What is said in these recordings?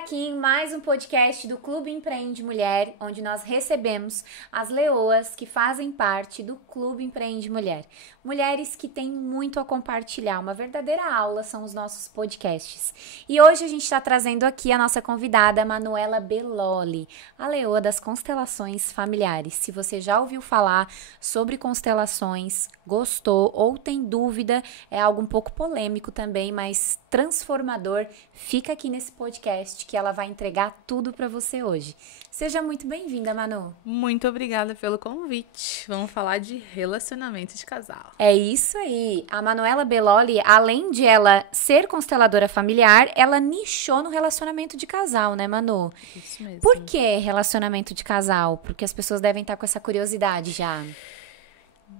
aqui em mais um podcast do Clube Empreende Mulher, onde nós recebemos as leoas que fazem parte do Clube Empreende Mulher. Mulheres que têm muito a compartilhar, uma verdadeira aula são os nossos podcasts. E hoje a gente está trazendo aqui a nossa convidada, Manuela Beloli, a leoa das constelações familiares. Se você já ouviu falar sobre constelações, gostou ou tem dúvida, é algo um pouco polêmico também, mas transformador, fica aqui nesse podcast que ela vai entregar tudo para você hoje. Seja muito bem-vinda, Manu. Muito obrigada pelo convite. Vamos falar de relacionamento de casal. É isso aí. A Manuela Beloli, além de ela ser consteladora familiar, ela nichou no relacionamento de casal, né, Manu? Isso mesmo. Por que relacionamento de casal? Porque as pessoas devem estar com essa curiosidade já.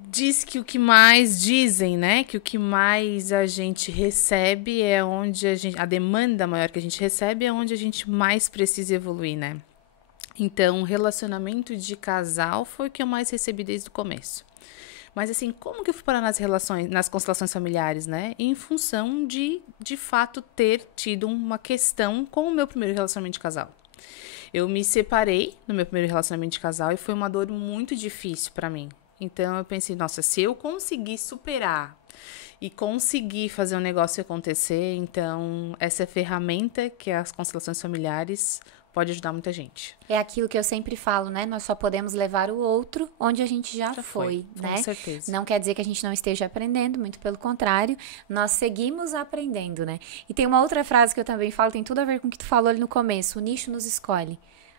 Diz que o que mais dizem, né? Que o que mais a gente recebe é onde a demanda maior que a gente recebe é onde a gente mais precisa evoluir, né? Então, relacionamento de casal foi o que eu mais recebi desde o começo. Mas assim, como que eu fui parar nas constelações familiares, né? Em função de fato, ter tido uma questão com o meu primeiro relacionamento de casal. Eu me separei no meu primeiro relacionamento de casal e foi uma dor muito difícil pra mim. Então, eu pensei, nossa, se eu conseguir superar e conseguir fazer um negócio acontecer, então, essa ferramenta que é as constelações familiares pode ajudar muita gente. É aquilo que eu sempre falo, né? Nós só podemos levar o outro onde a gente já foi, né? Com certeza. Não quer dizer que a gente não esteja aprendendo, muito pelo contrário, nós seguimos aprendendo, né? E tem uma outra frase que eu também falo, tem tudo a ver com o que tu falou ali no começo, o nicho nos escolhe.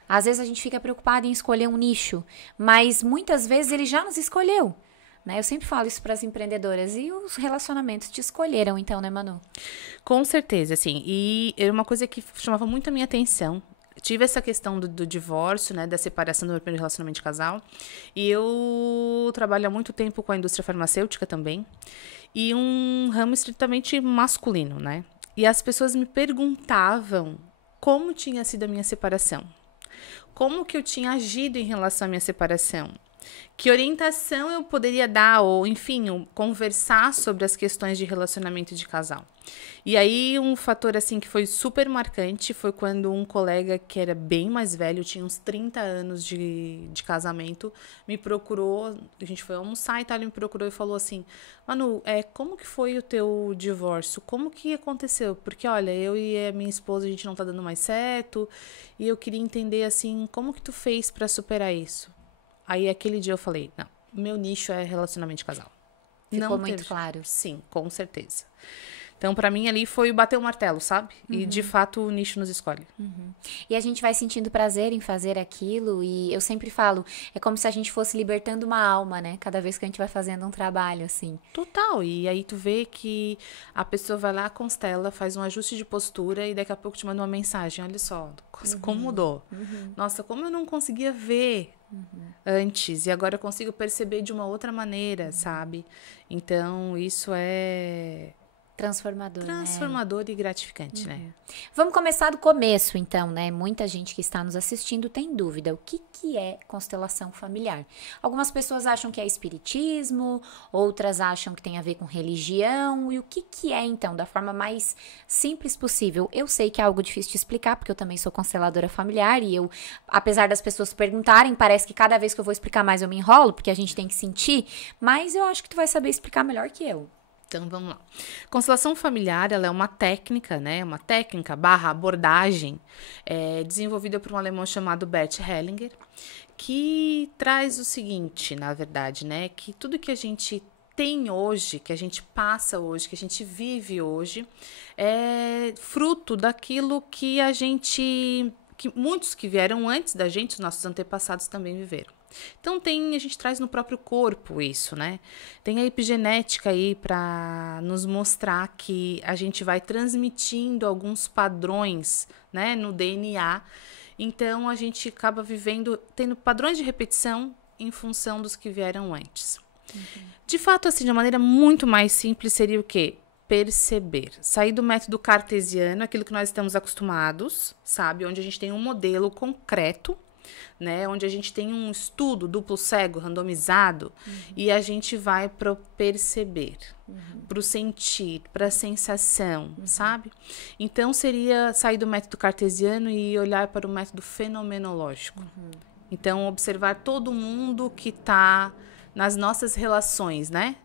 Às vezes a gente fica preocupado em escolher um nicho, mas muitas vezes ele já nos escolheu, né? Eu sempre falo isso para as empreendedoras. E os relacionamentos te escolheram, então, né, Manu? Com certeza, assim. E era uma coisa que chamava muito a minha atenção. Tive essa questão do divórcio, né, da separação do meu primeiro relacionamento de casal. E eu trabalho há muito tempo com a indústria farmacêutica também. E um ramo estritamente masculino, né? E as pessoas me perguntavam como tinha sido a minha separação. Como que eu tinha agido em relação à minha separação? Que orientação eu poderia dar, ou enfim, conversar sobre as questões de relacionamento de casal. E aí, um fator assim que foi super marcante foi quando um colega que era bem mais velho, tinha uns 30 anos de casamento, me procurou, a gente foi almoçar e tal, ele me procurou e falou assim, Manu, como que foi o teu divórcio? Como que aconteceu? Porque, olha, eu e a minha esposa, a gente não tá dando mais certo, e eu queria entender, assim, como que tu fez pra superar isso? Aí, aquele dia eu falei, não, meu nicho é relacionamento de casal. Ficou muito claro. Sim, com certeza. Então, pra mim, ali foi bater o martelo, sabe? E, de fato, o nicho nos escolhe. E a gente vai sentindo prazer em fazer aquilo. E eu sempre falo, é como se a gente fosse libertando uma alma, né? Cada vez que a gente vai fazendo um trabalho, assim. Total. E aí, tu vê que a pessoa vai lá, constela, faz um ajuste de postura e daqui a pouco te manda uma mensagem. Olha só, como mudou. Nossa, como eu não conseguia ver antes. E agora eu consigo perceber de uma outra maneira, sabe? Então, isso é transformador e gratificante, né? Vamos começar do começo, então, né? Muita gente que está nos assistindo tem dúvida. O que é constelação familiar? Algumas pessoas acham que é espiritismo, outras acham que tem a ver com religião. E o que é, então, da forma mais simples possível? Eu sei que é algo difícil de explicar, porque eu também sou consteladora familiar e eu, apesar das pessoas perguntarem, parece que cada vez que eu vou explicar mais eu me enrolo, porque a gente tem que sentir, mas eu acho que tu vai saber explicar melhor que eu. Então, vamos lá. Constelação familiar, ela é uma técnica, né? Uma técnica / abordagem desenvolvida por um alemão chamado Bert Hellinger, que traz o seguinte, na verdade, né? Que tudo que a gente tem hoje, que a gente passa hoje, que a gente vive hoje, é fruto daquilo que que muitos que vieram antes da gente, os nossos antepassados também viveram. Então, a gente traz no próprio corpo isso, né? Tem a epigenética aí para nos mostrar que a gente vai transmitindo alguns padrões, né, no DNA. Então, a gente acaba tendo padrões de repetição em função dos que vieram antes. De fato, assim, de uma maneira muito mais simples, seria o quê? Perceber. Sair do método cartesiano, aquilo que nós estamos acostumados, sabe? Onde a gente tem um modelo concreto né? Onde a gente tem um estudo duplo cego, randomizado, e a gente vai pro perceber, pro sentir, pra sensação, sabe? Então, seria sair do método cartesiano e olhar para o método fenomenológico. Então, observar todo mundo que tá nas nossas relações, né?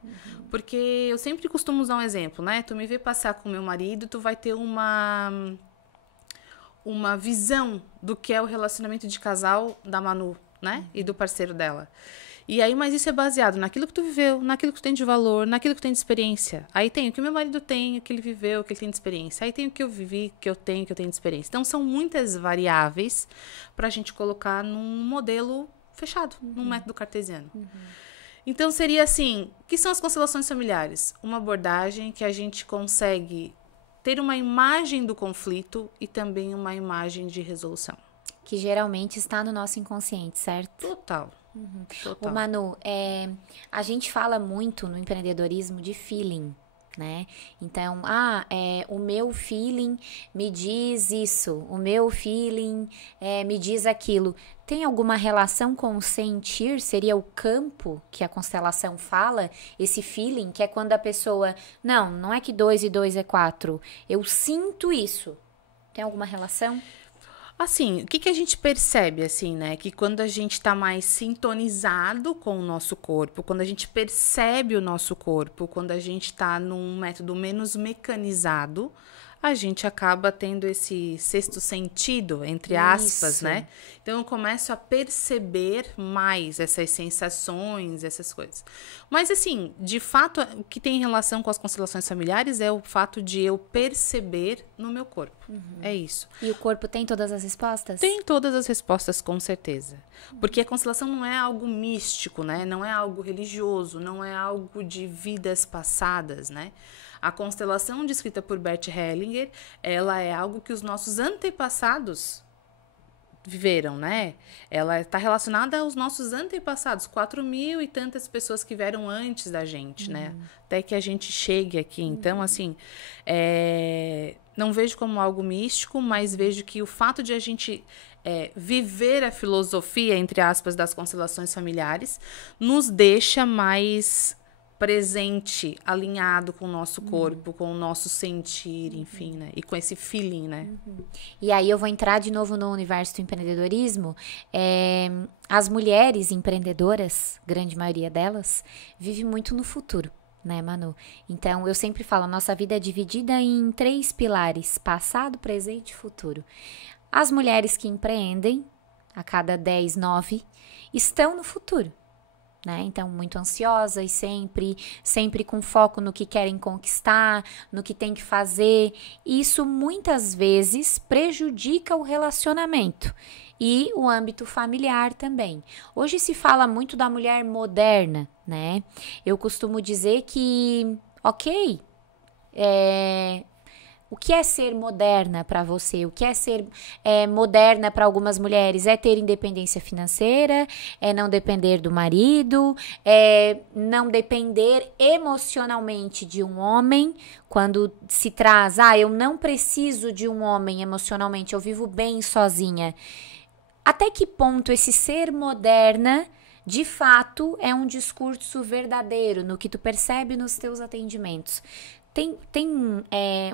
Porque eu sempre costumo usar um exemplo, né? Tu me vê passar com meu marido, tu vai ter uma visão do que é o relacionamento de casal da Manu, né? E do parceiro dela. E aí, mas isso é baseado naquilo que tu viveu, naquilo que tu tem de valor, naquilo que tu tem de experiência. Aí tem o que o meu marido tem, o que ele viveu, o que ele tem de experiência. Aí tem o que eu vivi, que eu tenho de experiência. Então, são muitas variáveis pra gente colocar num modelo fechado, num método cartesiano. Então, seria assim, o que são as constelações familiares? Uma abordagem que a gente consegue ter uma imagem do conflito e também uma imagem de resolução. Que geralmente está no nosso inconsciente, certo? Total. Ô, Manu, a gente fala muito no empreendedorismo de feeling, né? Então, o meu feeling me diz isso, o meu feeling me diz aquilo. Tem alguma relação com o sentir? Seria o campo que a constelação fala? Esse feeling, que é quando a pessoa... Não é que 2 e 2 é 4. Eu sinto isso. Tem alguma relação? Assim, o que a gente percebe, assim, né? Que quando a gente tá mais sintonizado com o nosso corpo, quando a gente percebe o nosso corpo, quando a gente tá num método menos mecanizado, a gente acaba tendo esse sexto sentido, entre aspas, né? Então, eu começo a perceber mais essas sensações, essas coisas. Mas, assim, de fato, o que tem relação com as constelações familiares é o fato de eu perceber no meu corpo. É isso. E o corpo tem todas as respostas? Tem todas as respostas, com certeza. Porque a constelação não é algo místico, né? Não é algo religioso, não é algo de vidas passadas, né? A constelação descrita por Bert Hellinger, ela é algo que os nossos antepassados viveram, né? Ela está relacionada aos nossos antepassados, 4.000 e tantas pessoas que vieram antes da gente, né? Até que a gente chegue aqui. Então, assim, não vejo como algo místico, mas vejo que o fato de a gente viver a filosofia, entre aspas, das constelações familiares, nos deixa mais presente, alinhado com o nosso corpo, com o nosso sentir, enfim, né? E com esse feeling, né? E aí eu vou entrar de novo no universo do empreendedorismo. As mulheres empreendedoras, grande maioria delas, vive muito no futuro, né, Manu? Então, eu sempre falo, a nossa vida é dividida em 3 pilares, passado, presente e futuro. As mulheres que empreendem, a cada 10, 9, estão no futuro. Né? Então, muito ansiosas, sempre com foco no que querem conquistar, no que tem que fazer. E isso muitas vezes prejudica o relacionamento e o âmbito familiar também. Hoje se fala muito da mulher moderna, né? Eu costumo dizer que, ok, o que é ser moderna para você? O que é ser moderna para algumas mulheres? É ter independência financeira, é não depender do marido, é não depender emocionalmente de um homem. Quando se traz, eu não preciso de um homem emocionalmente, eu vivo bem sozinha. Até que ponto esse ser moderna, de fato, é um discurso verdadeiro no que tu percebe nos teus atendimentos? Tem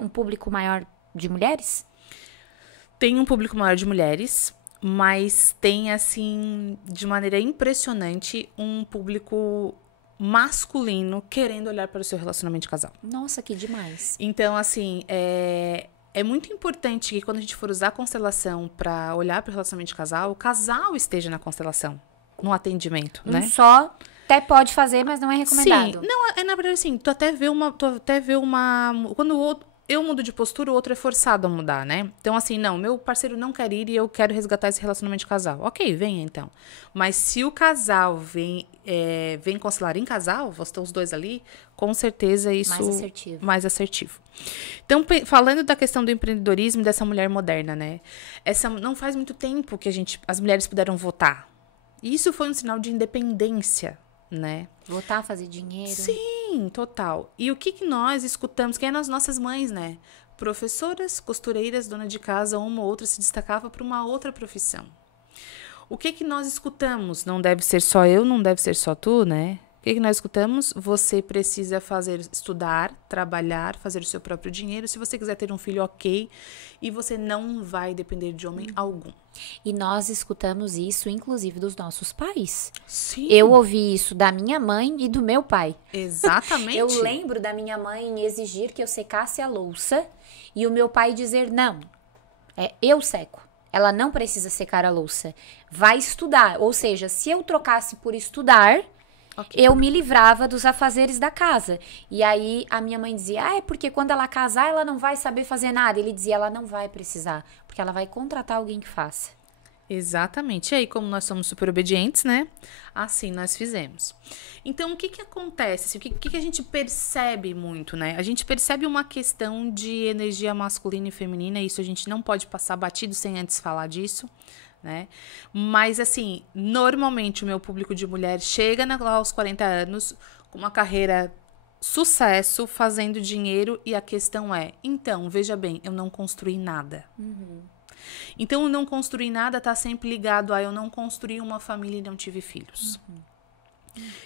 um público maior de mulheres? Tem um público maior de mulheres, mas tem, assim, de maneira impressionante, um público masculino querendo olhar para o seu relacionamento de casal. Nossa, que demais. Então, assim, é muito importante que quando a gente for usar a constelação para olhar para o relacionamento de casal, o casal esteja na constelação, no atendimento, né? Só... Até pode fazer, mas não é recomendado. Sim, não, na verdade assim, tu até vê uma quando eu mudo de postura, o outro é forçado a mudar, né? Então assim, não, meu parceiro não quer ir e eu quero resgatar esse relacionamento de casal. Ok, venha então. Mas se o casal vem constelar em casal, estão os dois ali, com certeza isso... Mais assertivo. Então, falando da questão do empreendedorismo e dessa mulher moderna, né? Não faz muito tempo que as mulheres puderam votar. E isso foi um sinal de independência, né? Votar, fazer dinheiro. Sim, total. E o que nós escutamos, que é nas nossas mães, né? Professoras, costureiras, dona de casa, uma ou outra se destacava para uma outra profissão. O que que nós escutamos? Não deve ser só eu, não deve ser só tu, né? O que que nós escutamos? Você precisa estudar, trabalhar, fazer o seu próprio dinheiro. Se você quiser ter um filho, ok. E você não vai depender de homem algum. E nós escutamos isso, inclusive, dos nossos pais. Sim. Eu ouvi isso da minha mãe e do meu pai. Exatamente. Eu lembro da minha mãe exigir que eu secasse a louça e o meu pai dizer, não, eu seco. Ela não precisa secar a louça. Vai estudar. Ou seja, se eu trocasse por estudar... Okay. Eu me livrava dos afazeres da casa. E aí a minha mãe dizia, é porque quando ela casar ela não vai saber fazer nada. Ele dizia, ela não vai precisar, porque ela vai contratar alguém que faça. Exatamente. E aí, como nós somos super obedientes, né? Assim nós fizemos. Então, o que que acontece? O que a gente percebe muito, né? A gente percebe uma questão de energia masculina e feminina. Isso a gente não pode passar batido sem antes falar disso. Né? Mas assim, normalmente o meu público de mulher chega aos 40 anos com uma carreira sucesso, fazendo dinheiro, e a questão é, então, veja bem, eu não construí nada. Então, eu não construí nada tá sempre ligado a eu não construí uma família e não tive filhos.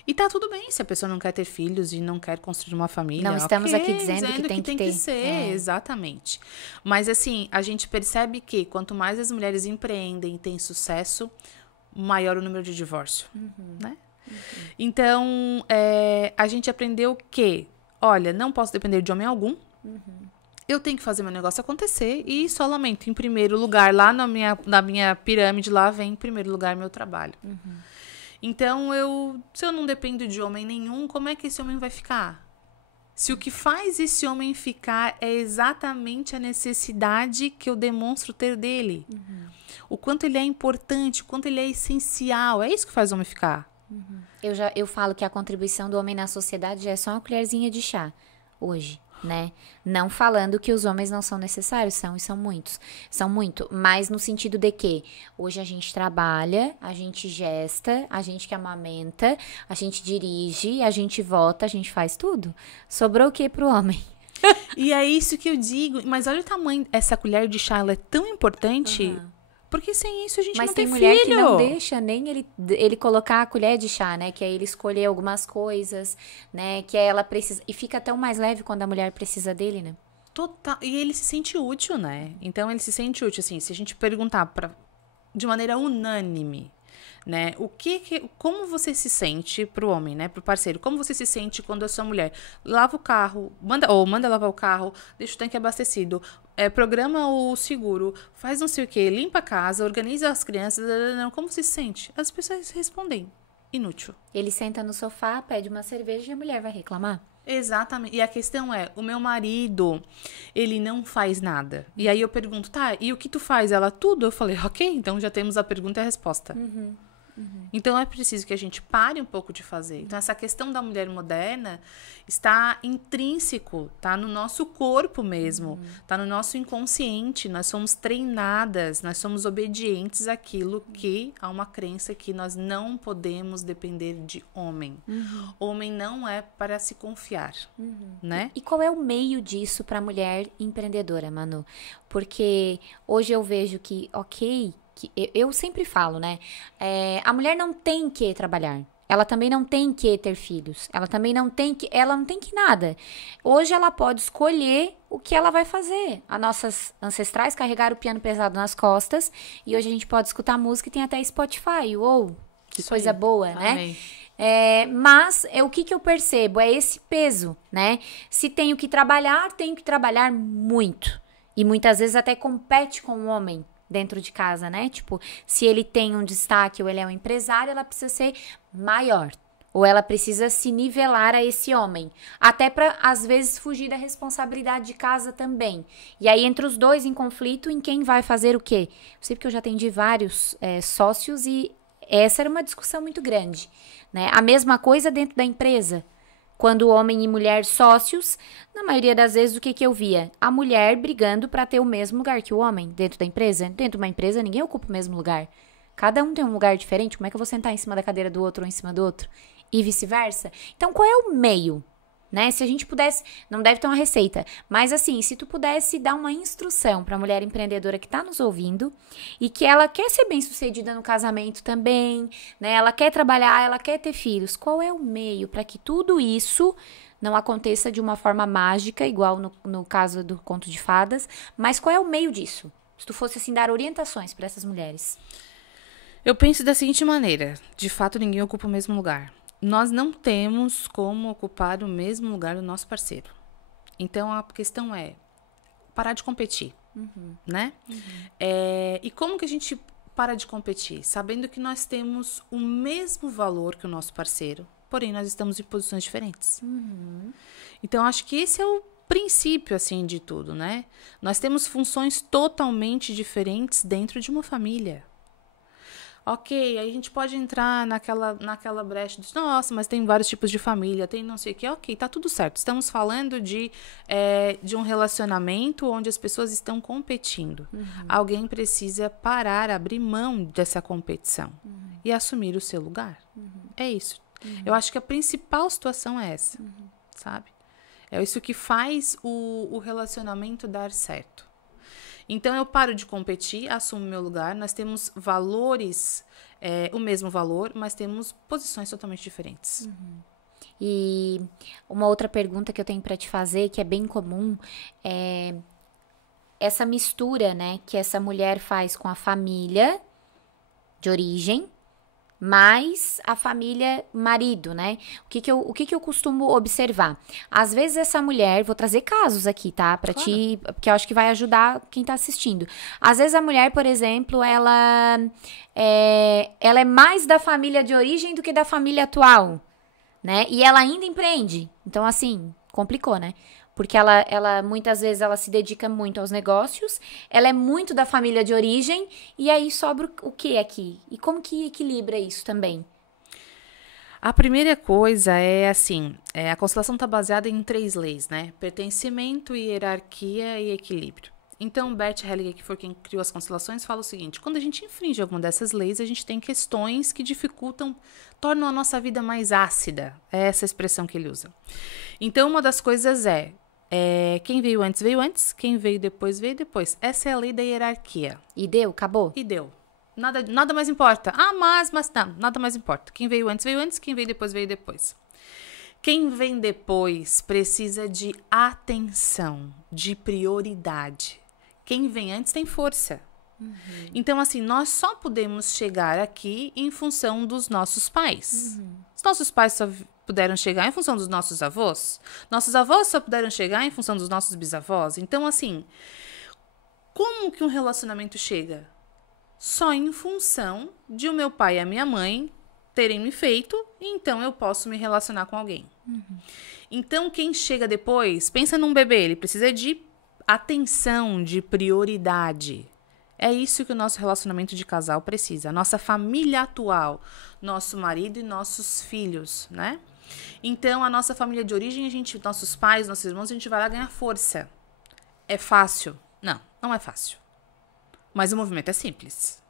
E tá tudo bem se a pessoa não quer ter filhos e não quer construir uma família. Não estamos aqui dizendo que tem que ter. Ser, exatamente. Mas assim, a gente percebe que quanto mais as mulheres empreendem e têm sucesso, maior o número de divórcio, né? Então, a gente aprendeu que, olha, não posso depender de homem algum. Eu tenho que fazer meu negócio acontecer e só lamento, em primeiro lugar, lá na minha pirâmide, lá vem em primeiro lugar meu trabalho. Então, se eu não dependo de homem nenhum, como é que esse homem vai ficar? Se o que faz esse homem ficar é exatamente a necessidade que eu demonstro ter dele. O quanto ele é importante, o quanto ele é essencial. É isso que faz o homem ficar. Eu falo que a contribuição do homem na sociedade já é só uma colherzinha de chá hoje. Né? Não falando que os homens não são necessários, são muitos. São muito, mas no sentido de que hoje a gente trabalha, a gente gesta, a gente que amamenta, a gente dirige, a gente vota, a gente faz tudo. Sobrou o que pro homem? E é isso que eu digo, mas olha o tamanho, essa colher de chá, ela é tão importante... Porque sem isso a gente não tem filho. Mas tem mulher que não deixa nem ele colocar a colher de chá, né? Que é ele escolher algumas coisas, né? Que ela precisa... E fica tão mais leve quando a mulher precisa dele, né? Total. E ele se sente útil, né? Então, ele se sente útil, assim. Se a gente perguntar de maneira unânime, né? Como você se sente pro homem, né? Pro parceiro. Como você se sente quando a sua mulher lava o carro, manda lavar o carro, deixa o tanque abastecido, programa o seguro, faz não sei o que, limpa a casa, organiza as crianças, como você se sente? As pessoas respondem, inútil. Ele senta no sofá, pede uma cerveja e a mulher vai reclamar? Exatamente. E a questão é, o meu marido, ele não faz nada. E aí eu pergunto, tá, e o que tu faz? Ela, tudo. Eu falei, ok, então já temos a pergunta e a resposta. Então, é preciso que a gente pare um pouco de fazer. Então, essa questão da mulher moderna está intrínseco, tá no nosso corpo mesmo, tá no nosso inconsciente. Nós somos treinadas, nós somos obedientes àquilo que há uma crença que nós não podemos depender de homem. Homem não é para se confiar, né? E qual é o meio disso para a mulher empreendedora, Manu? Porque hoje eu vejo que, que eu sempre falo, né? A mulher não tem que trabalhar. Ela também não tem que ter filhos. Ela não tem que nada. Hoje ela pode escolher o que ela vai fazer. As nossas ancestrais carregaram o piano pesado nas costas e hoje a gente pode escutar música e tem até Spotify. Uou, que isso coisa aí. Boa, né? Mas o que eu percebo? É esse peso, né? Se tenho que trabalhar muito. E muitas vezes até compete com o homem dentro de casa, né? Tipo, se ele tem um destaque ou ele é um empresário, ela precisa ser maior. Ou ela precisa se nivelar a esse homem. Até para, às vezes, fugir da responsabilidade de casa também. E aí, entre os dois em conflito, em quem vai fazer o quê? Eu sei porque eu já atendi vários sócios e essa era uma discussão muito grande, né? A mesma coisa dentro da empresa. Quando homem e mulher sócios, na maioria das vezes, o que eu via? A mulher brigando para ter o mesmo lugar que o homem dentro da empresa. Dentro de uma empresa, ninguém ocupa o mesmo lugar. Cada um tem um lugar diferente. Como é que eu vou sentar em cima da cadeira do outro ou em cima do outro? E vice-versa. Então, qual é o meio? né? Se a gente pudesse, não deve ter uma receita, mas assim, se tu pudesse dar uma instrução para a mulher empreendedora que tá nos ouvindo e que ela quer ser bem-sucedida no casamento também, né? Ela quer trabalhar, ela quer ter filhos. Qual é o meio para que tudo isso não aconteça de uma forma mágica, igual no caso do conto de fadas, mas qual é o meio disso? Se tu fosse assim dar orientações para essas mulheres. Eu penso da seguinte maneira: de fato, ninguém ocupa o mesmo lugar. Nós não temos como ocupar o mesmo lugar do nosso parceiro. Então, a questão é parar de competir, né? E como que a gente para de competir? Sabendo que nós temos o mesmo valor que o nosso parceiro, porém, nós estamos em posições diferentes. Então, acho que esse é o princípio, assim, de tudo, né? Nós temos funções totalmente diferentes dentro de uma família. Ok, aí a gente pode entrar naquela brecha de, nossa, mas tem vários tipos de família, tem não sei o que, ok, tá tudo certo. Estamos falando de um relacionamento onde as pessoas estão competindo. Alguém precisa parar, abrir mão dessa competição e assumir o seu lugar. É isso. Eu acho que a principal situação é essa, sabe? É isso que faz o relacionamento dar certo. Então, eu paro de competir, assumo meu lugar. Nós temos valores, o mesmo valor, mas temos posições totalmente diferentes. E uma outra pergunta que eu tenho para te fazer, que é bem comum, é essa mistura, né, que essa mulher faz com a família de origem, mais a família marido, né? O que que eu costumo observar? Às vezes essa mulher, vou trazer casos aqui, tá? Pra ti, porque eu acho que vai ajudar quem tá assistindo. Às vezes a mulher, por exemplo, ela é mais da família de origem do que da família atual, né? E ela ainda empreende. Então, assim, complicou, né? Porque ela muitas vezes ela se dedica muito aos negócios, ela é muito da família de origem, e aí sobra o que aqui? E como que equilibra isso também? A primeira coisa é assim, a constelação está baseada em 3 leis, né? Pertencimento, hierarquia e equilíbrio. Então, Bert Hellinger, que foi quem criou as constelações, fala o seguinte: quando a gente infringe alguma dessas leis, a gente tem questões que dificultam, tornam a nossa vida mais ácida. É essa expressão que ele usa. Então, uma das coisas quem veio antes, quem veio depois, veio depois. Essa é a lei da hierarquia. E deu? Acabou? E deu. Nada mais importa. Ah, mas não, nada mais importa. Quem veio antes, quem veio depois. Quem vem depois precisa de atenção, de prioridade. Quem vem antes tem força. Então, assim, nós só podemos chegar aqui em função dos nossos pais. Os nossos pais só puderam chegar em função dos nossos avós. Nossos avós só puderam chegar em função dos nossos bisavós. Então, assim, como que um relacionamento chega? Só em função de o meu pai e a minha mãe terem me feito, então eu posso me relacionar com alguém. Então, quem chega depois, pensa num bebê, ele precisa de atenção, de prioridade. É isso que o nosso relacionamento de casal precisa. A nossa família atual, nosso marido e nossos filhos, né? Então, a nossa família de origem, nossos pais, nossos irmãos, a gente vai lá ganhar força. É fácil? Não, não é fácil. Mas o movimento é simples.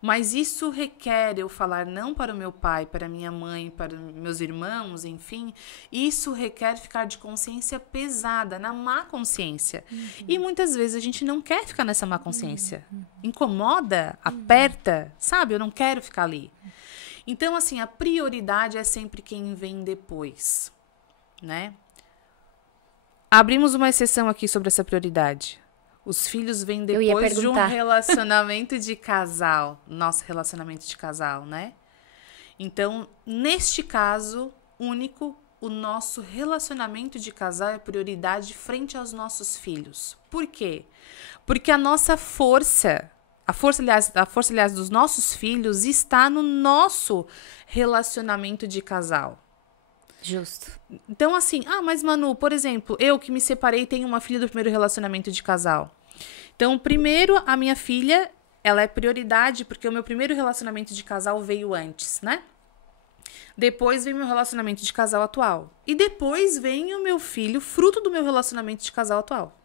Mas isso requer eu falar não para o meu pai, para minha mãe, para meus irmãos, enfim. Isso requer ficar de consciência pesada, na má consciência. E muitas vezes a gente não quer ficar nessa má consciência. Incomoda, aperta, sabe? Eu não quero ficar ali. Então, assim, a prioridade é sempre quem vem depois, né? Abrimos uma exceção aqui sobre essa prioridade. Os filhos vêm depois de um relacionamento de casal. Nosso relacionamento de casal, né? Então, neste caso único, o nosso relacionamento de casal é prioridade frente aos nossos filhos. Por quê? Porque a nossa força, a força, aliás, dos nossos filhos está no nosso relacionamento de casal. Justo. Então, assim, mas Manu, por exemplo, eu que me separei tenho uma filha do primeiro relacionamento de casal. Então, primeiro, a minha filha, ela é prioridade porque o meu primeiro relacionamento de casal veio antes, né? Depois vem meu relacionamento de casal atual. E depois vem o meu filho, fruto do meu relacionamento de casal atual.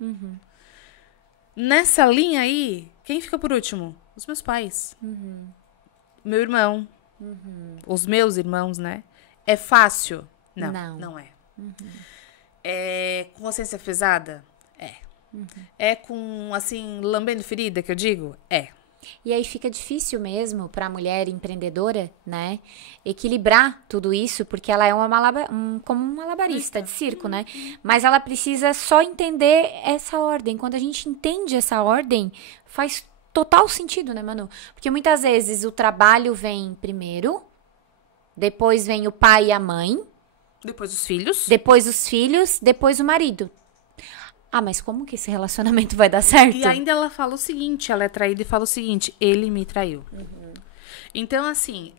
Nessa linha aí, quem fica por último? Os meus pais. Meu irmão. Os meus irmãos, né? É fácil? Não, não é. É com consciência pesada? É. É com, assim, lambendo ferida, que eu digo? É. E aí fica difícil mesmo para a mulher empreendedora, né, equilibrar tudo isso, porque ela é como um malabarista de circo, né? Mas ela precisa só entender essa ordem. Quando a gente entende essa ordem, faz total sentido, né, Manu? Porque muitas vezes o trabalho vem primeiro, depois vem o pai e a mãe, Depois os filhos. depois os filhos, depois o marido. Ah, mas como que esse relacionamento vai dar certo? E ainda ela fala o seguinte, ela é traída e fala o seguinte, ele me traiu. Então, assim,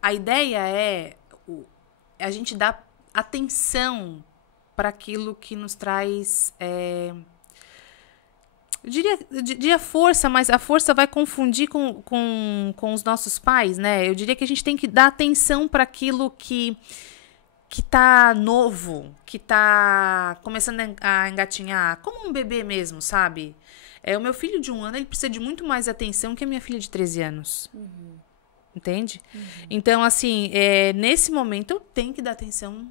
a ideia é a gente dar atenção para aquilo que nos traz, eu diria força, mas a força vai confundir com os nossos pais, né? Eu diria que a gente tem que dar atenção para aquilo que tá novo, que tá começando a engatinhar, como um bebê mesmo, sabe? O meu filho de 1 ano, ele precisa de muito mais atenção que a minha filha de 13 anos. Entende? Então, assim, nesse momento eu tenho que dar atenção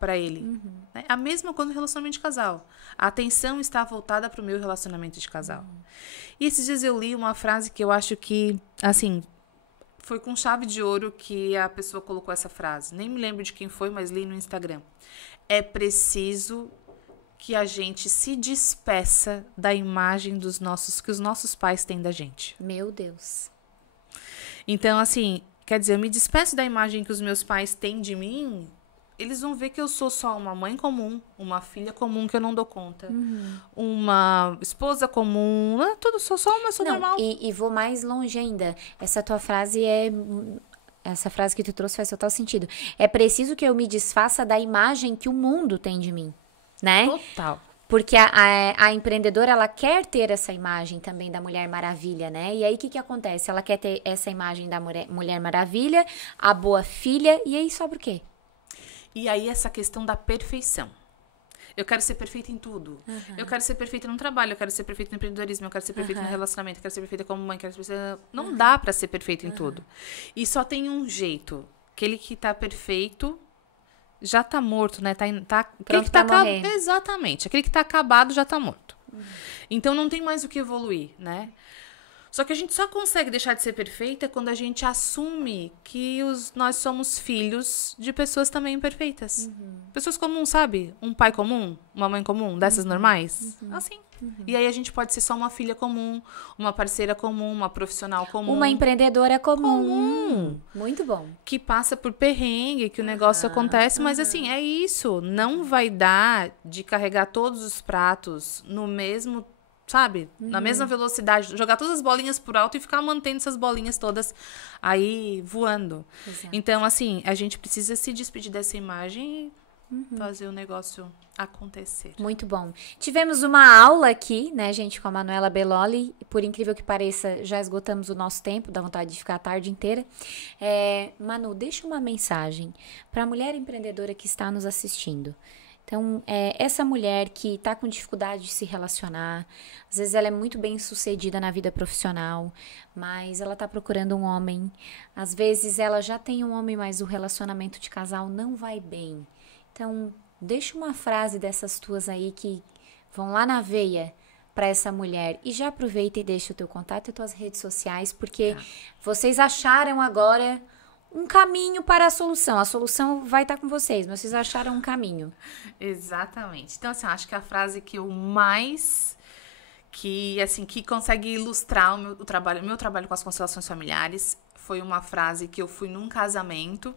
para ele. Né? A mesma coisa no relacionamento de casal. A atenção está voltada para o meu relacionamento de casal. E esses dias eu li uma frase que eu acho que, assim, foi com chave de ouro que a pessoa colocou essa frase. Nem me lembro de quem foi, mas li no Instagram. É preciso que a gente se despeça da imagem que os nossos pais têm da gente. Meu Deus. Então, assim, quer dizer, eu me despeço da imagem que os meus pais têm de mim, eles vão ver que eu sou só uma mãe comum, uma filha comum que eu não dou conta, uma esposa comum, sou só uma pessoa normal. E vou mais longe ainda. Essa frase que tu trouxe faz total sentido. É preciso que eu me desfaça da imagem que o mundo tem de mim, né? Total. Porque a empreendedora, ela quer ter essa imagem também da Mulher Maravilha, né? E aí, o que acontece? Ela quer ter essa imagem da Mulher Maravilha, a boa filha, e aí sobra o quê? E aí, essa questão da perfeição. Eu quero ser perfeita em tudo. Eu quero ser perfeita no trabalho, eu quero ser perfeita no empreendedorismo, eu quero ser perfeita no relacionamento, eu quero ser perfeita como mãe, eu quero ser perfeita... Não dá pra ser perfeito em tudo. E só tem um jeito. Aquele que tá perfeito já tá morto, né? Aquele que tá morrer. Exatamente. Aquele que tá acabado já tá morto. Então não tem mais o que evoluir, né? Só que a gente só consegue deixar de ser perfeita quando a gente assume que nós somos filhos de pessoas também imperfeitas. Pessoas comuns, sabe? Um pai comum, uma mãe comum, dessas normais. Assim. E aí a gente pode ser só uma filha comum, uma parceira comum, uma profissional comum. Uma empreendedora comum. Muito bom. Que passa por perrengue, que o negócio acontece. Mas assim, é isso. Não vai dar de carregar todos os pratos no mesmo, sabe? Na mesma velocidade, jogar todas as bolinhas por alto e ficar mantendo essas bolinhas todas aí voando. Exato. Então, assim, a gente precisa se despedir dessa imagem e fazer o negócio acontecer. Muito bom. Tivemos uma aula aqui, né, gente, com a Manuela Belloli. Por incrível que pareça, já esgotamos o nosso tempo, dá vontade de ficar a tarde inteira. Manu, deixa uma mensagem para a mulher empreendedora que está nos assistindo. Então, essa mulher que está com dificuldade de se relacionar, às vezes ela é muito bem sucedida na vida profissional, mas ela está procurando um homem. Às vezes ela já tem um homem, mas o relacionamento de casal não vai bem. Então, deixa uma frase dessas tuas aí que vão lá na veia para essa mulher. E já aproveita e deixa o teu contato e tuas redes sociais, porque vocês acharam agora um caminho para a solução. A solução vai estar com vocês, mas vocês acharam um caminho. Exatamente. Então, assim, acho que a frase que eu mais... que consegue ilustrar o meu trabalho com as constelações familiares foi uma frase que eu fui num casamento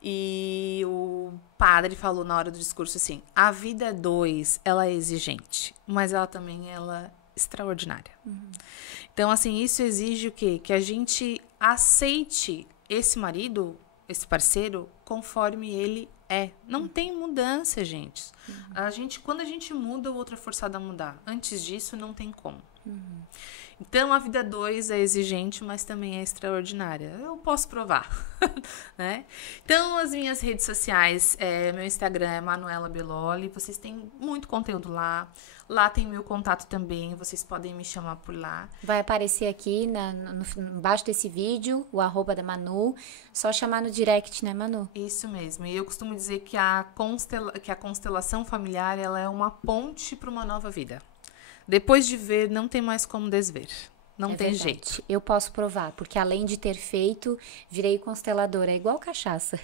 e o padre falou na hora do discurso assim: a vida é 2, ela é exigente, mas ela também é extraordinária. Então, assim, isso exige o quê? Que a gente aceite esse marido, esse parceiro, conforme ele é. Não tem mudança, gente. Quando a gente muda, o outro é forçado a mudar. Antes disso, não tem como. Então, a vida 2 é exigente, mas também é extraordinária. Eu posso provar, né? Então, as minhas redes sociais, meu Instagram é Manuela Beloli, vocês têm muito conteúdo lá. Lá tem meu contato também, vocês podem me chamar por lá. Vai aparecer aqui embaixo desse vídeo, o @ da Manu. Só chamar no direct, né, Manu? Isso mesmo. E eu costumo dizer que a constelação familiar, ela é uma ponte para uma nova vida. Depois de ver, não tem mais como desver. Não tem verdade. jeito. Eu posso provar, porque além de ter feito, virei consteladora. É igual cachaça.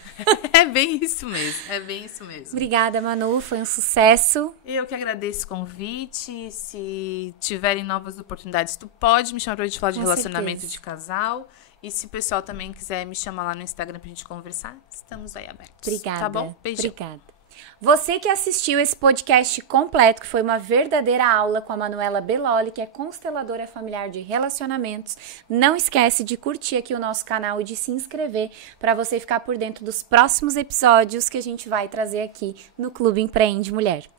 É bem isso mesmo. É bem isso mesmo. Obrigada, Manu. Foi um sucesso. Eu que agradeço o convite. Se tiverem novas oportunidades, tu pode me chamar pra gente falar de Com relacionamento certeza. de casal. E se o pessoal também quiser me chamar lá no Instagram pra gente conversar, estamos aí abertos. Obrigada. Tá bom? Beijão. Obrigada. Você que assistiu esse podcast completo, que foi uma verdadeira aula com a Manuela Beloli, que é consteladora familiar de relacionamentos, não esquece de curtir aqui o nosso canal e de se inscrever para você ficar por dentro dos próximos episódios que a gente vai trazer aqui no Clube Empreende Mulher.